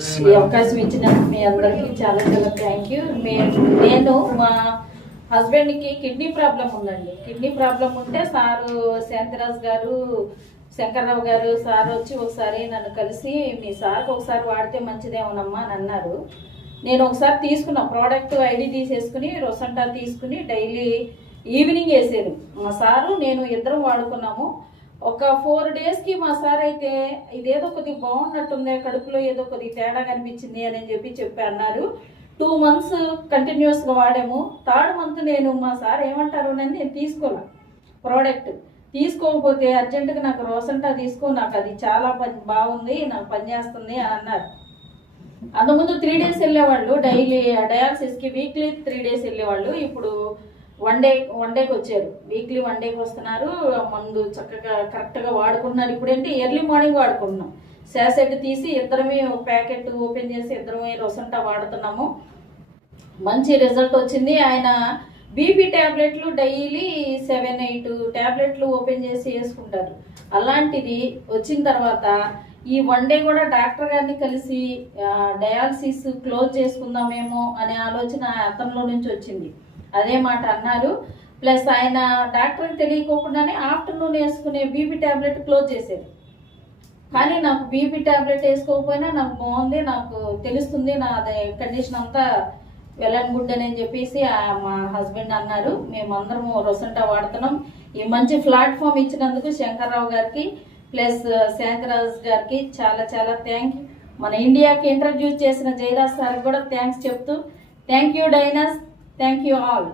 ఈ అవకాశం ఇచ్చినందుకు మీ అందరికీ చాలా చాలా థ్యాంక్ యూ. నేను మా హస్బెండ్కి కిడ్నీ ప్రాబ్లం ఉందండి. కిడ్నీ ప్రాబ్లం ఉంటే సారు శాంతిరాజ్ గారు, శంకర్రావు గారు సార్ వచ్చి ఒకసారి నన్ను కలిసి మీ సార్కి ఒకసారి వాడితే మంచిదేమోనమ్మా అని అన్నారు. నేను ఒకసారి తీసుకున్నా, ప్రోడక్ట్ ఐడి తీసేసుకుని రొసంటా తీసుకుని డైలీ ఈవినింగ్ వేసాను. మా సారు నేను ఇద్దరం వాడుకున్నాము. ఒక 4 డేస్కి మా సార్ అయితే ఇదేదో కొద్దిగా బాగున్నట్టుంది, కడుపులో ఏదో కొద్దిగా తేడా కనిపించింది అని చెప్పి అన్నారు. 2 months కంటిన్యూస్గా వాడాము. 3rd month నేను మా సార్ ఏమంటారు అని నేను తీసుకోలే. ప్రోడక్ట్ తీసుకోకపోతే అర్జెంటుగా నాకు రోసంటా తీసుకో, నాకు అది చాలా బాగుంది, నాకు పనిచేస్తుంది అని అన్నారు. అంతకుముందు 3 days వెళ్ళేవాళ్ళు డైలీ డయాలసిస్కి, వీక్లీ 3 days వెళ్ళేవాళ్ళు. ఇప్పుడు వన్ డేకి వచ్చారు. వీక్లీ 1 dayకి వస్తున్నారు. మందు చక్కగా కరెక్ట్గా వాడుకుంటున్నారు. ఇప్పుడేంటి ఎర్లీ మార్నింగ్ వాడుకుంటున్నాం. శాసెట్ తీసి ఇద్దరమే ప్యాకెట్ ఓపెన్ చేసి ఇద్దరమే రొసంటా వాడుతున్నాము. మంచి రిజల్ట్ వచ్చింది. ఆయన బీపీ ట్యాబ్లెట్లు డైలీ 7-8 ట్యాబ్లెట్లు ఓపెన్ చేసి వేసుకుంటారు. అలాంటిది వచ్చిన తర్వాత ఈ 1 day కూడా డాక్టర్ గారిని కలిసి డయాలసిస్ క్లోజ్ చేసుకుందామేమో అనే ఆలోచన అతనిలో నుంచి వచ్చింది. అదే మాట అన్నారు. ప్లస్ ఆయన డాక్టర్కి తెలియకోకుండానే ఆఫ్టర్నూన్ వేసుకునే బీపీ ట్యాబ్లెట్ క్లోజ్ చేశారు. కానీ నాకు బీపీ ట్యాబ్లెట్ వేసుకోకపోయినా నాకు బాగుంది, నాకు తెలుస్తుంది, నా కండిషన్ అంతా వెల్ అండ్ గుడ్ అని చెప్పేసి మా హస్బెండ్ అన్నారు. మేమందరము రొసంటా వాడుతున్నాం. ఈ మంచి ప్లాట్ఫామ్ ఇచ్చినందుకు శంకర్రావు గారికి ప్లస్ శాంతిరాజ్ గారికి చాలా చాలా థ్యాంక్ యూ. మన ఇండియాకి ఇంట్రడ్యూస్ చేసిన జయరాజ్ సార్కి కూడా థ్యాంక్స్ చెప్తూ థ్యాంక్ యూ డైనస్, థ్యాంక్ యూ ఆల్.